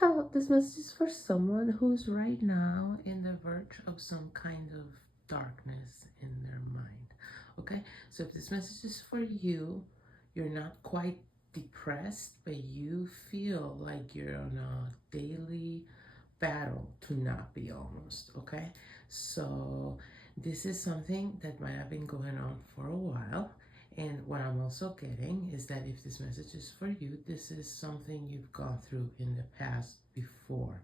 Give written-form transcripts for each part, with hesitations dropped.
Hello, this message is for someone who's right now in the verge of some kind of darkness in their mind. Okay, so if this message is for you, you're not quite depressed, but you feel like you're on a daily battle to not be almost. Okay, so this is something that might have been going on for a while. And what I'm also getting is that if this message is for you, this is something you've gone through in the past before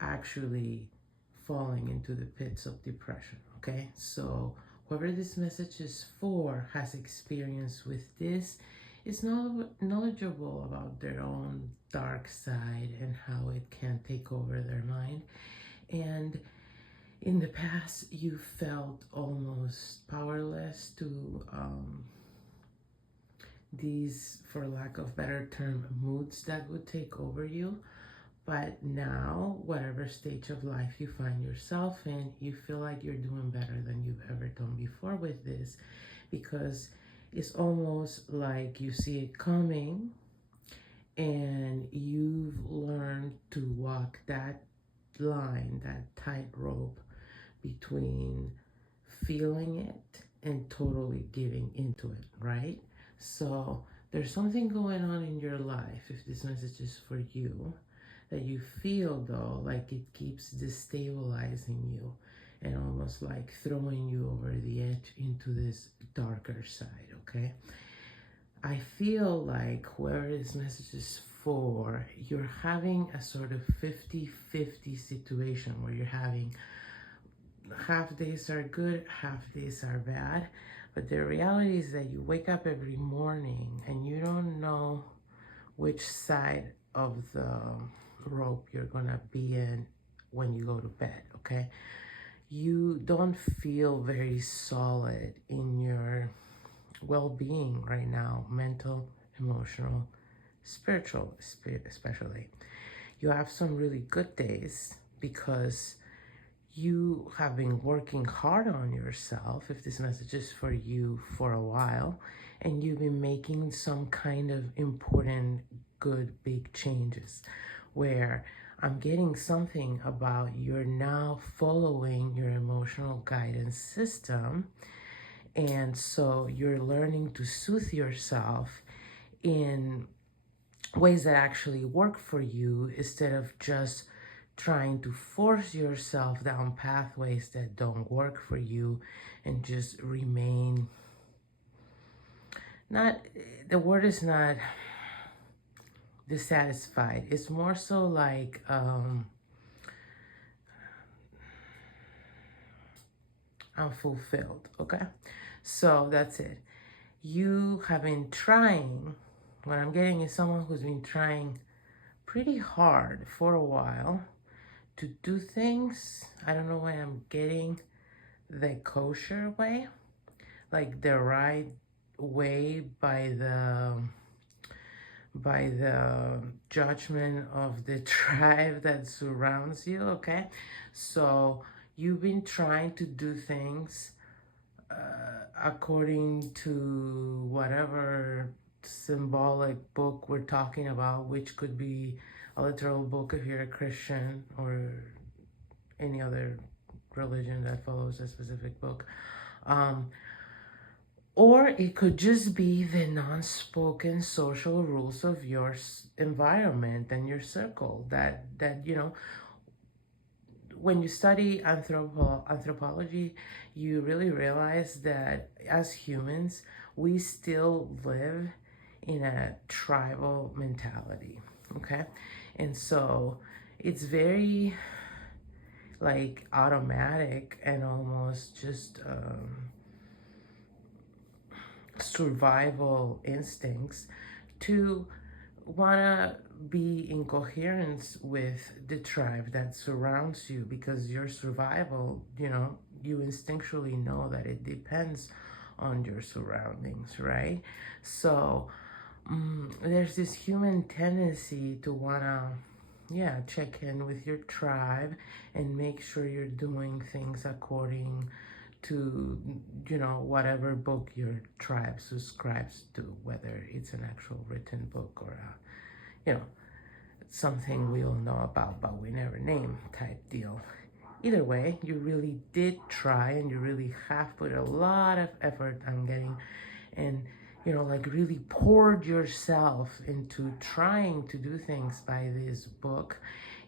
actually falling into the pits of depression. Okay, so whoever this message is for has experience with this, is knowledgeable about their own dark side and how it can take over their mind. And in the past, you felt almost powerless to these, for lack of better term, moods that would take over you. But now, whatever stage of life you find yourself in, you feel like you're doing better than you've ever done before with this, because it's almost like you see it coming and you've learned to walk that line, that tightrope between feeling it and totally giving into it, right? So there's something going on in your life, if this message is for you, that you feel though like it keeps destabilizing you and almost like throwing you over the edge into this darker side. Okay, I feel like whoever this message is for, you're having a sort of 50-50 situation where you're having half days are good, half days are bad. But the reality is that you wake up every morning and you don't know which side of the rope you're gonna be in when you go to bed. Okay, you don't feel very solid in your well-being right now, mental, emotional, spiritual, especially. You have some really good days because you have been working hard on yourself, if this message is for you, for a while, and you've been making some kind of important, good, big changes, where I'm getting something about you're now following your emotional guidance system. And so you're learning to soothe yourself in ways that actually work for you, instead of just trying to force yourself down pathways that don't work for you and just remain, not, the word is not dissatisfied, it's more so like unfulfilled. Okay, so that's it. You have been trying, what I'm getting is someone who's been trying pretty hard for a while to do things. I don't know why I'm getting the kosher way, like the right way by the judgment of the tribe that surrounds you. Okay, so you've been trying to do things according to whatever symbolic book we're talking about, which could be a literal book if you're a Christian, or any other religion that follows a specific book. Or it could just be the non-spoken social rules of your environment and your circle, that when you study anthropology, you really realize that as humans, we still live in a tribal mentality. Okay, and so it's very like automatic and almost just survival instincts to want to be in coherence with the tribe that surrounds you, because your survival, you instinctually know that it depends on your surroundings, right? So there's this human tendency to want to check in with your tribe and make sure you're doing things according to whatever book your tribe subscribes to, whether it's an actual written book or something we all know about, but we never name type deal. Either way, you really did try, and you really have put a lot of effort on getting, and like really poured yourself into trying to do things by this book.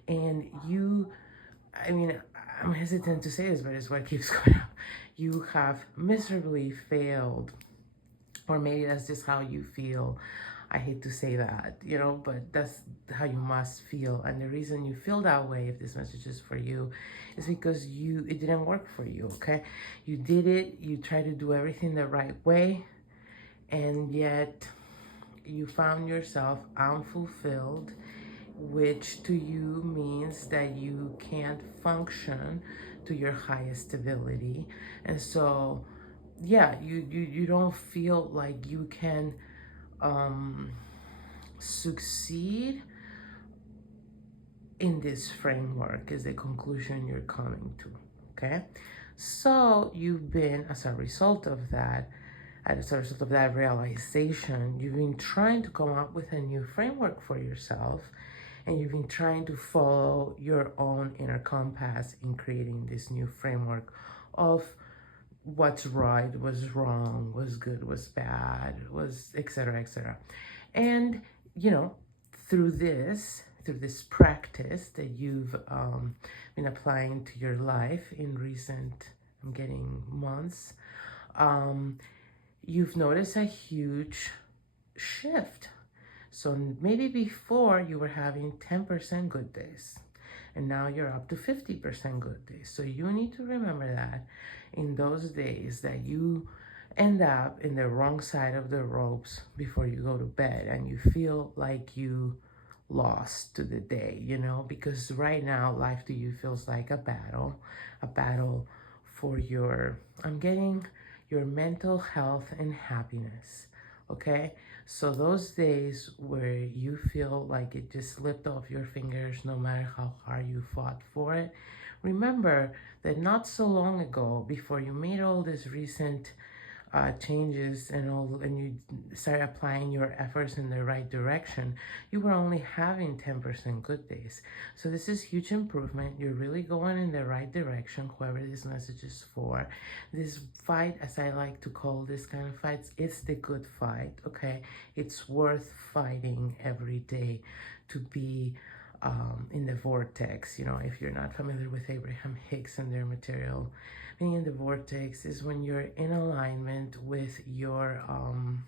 And I mean, I'm hesitant to say this, but it's what keeps going up. You have miserably failed, or maybe that's just how you feel. I hate to say that, but that's how you must feel. And the reason you feel that way, if this message is for you, is because it didn't work for you, okay? You did it, you tried to do everything the right way, and yet you found yourself unfulfilled, which to you means that you can't function to your highest ability. And so, yeah, you don't feel like you can succeed in this framework, is the conclusion you're coming to, okay? So you've been, as a result of that realization, you've been trying to come up with a new framework for yourself, and you've been trying to follow your own inner compass in creating this new framework of what's right, what's wrong, what's good, what's bad, was etc., etc. And through this practice that you've been applying to your life in recent, I'm getting months, you've noticed a huge shift. So maybe before you were having 10% good days, and now you're up to 50% good days. So you need to remember that in those days that you end up in the wrong side of the ropes before you go to bed, and you feel like you lost to the day, because right now life to you feels like a battle for your mental health and happiness, okay? So those days where you feel like it just slipped off your fingers, no matter how hard you fought for it, remember that not so long ago, before you made all these recent changes and you start applying your efforts in the right direction, you were only having 10% good days. So this is huge improvement. You're really going in the right direction, whoever this message is for. This fight, as I like to call this kind of fights, it's the good fight, okay? It's worth fighting every day to be in the vortex. If you're not familiar with Abraham Hicks and their material, being in the vortex is when you're in alignment with your own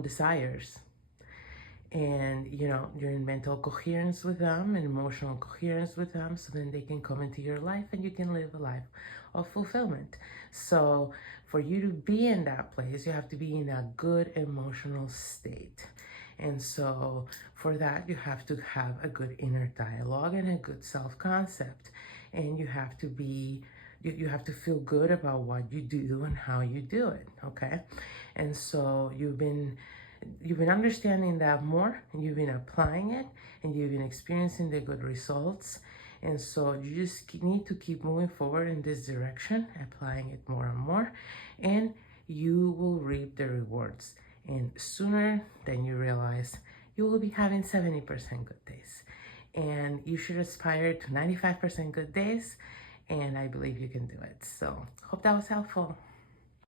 desires, and you're in mental coherence with them and emotional coherence with them, so then they can come into your life and you can live a life of fulfillment. So for you to be in that place, you have to be in a good emotional state. And so for that, you have to have a good inner dialogue and a good self-concept, and you have to feel good about what you do and how you do it, okay? And so you've been understanding that more, and you've been applying it, and you've been experiencing the good results. And so you just need to keep moving forward in this direction, applying it more and more, and you will reap the rewards. And sooner than you realize, you will be having 70% good days. And you should aspire to 95% good days, and I believe you can do it. So hope that was helpful.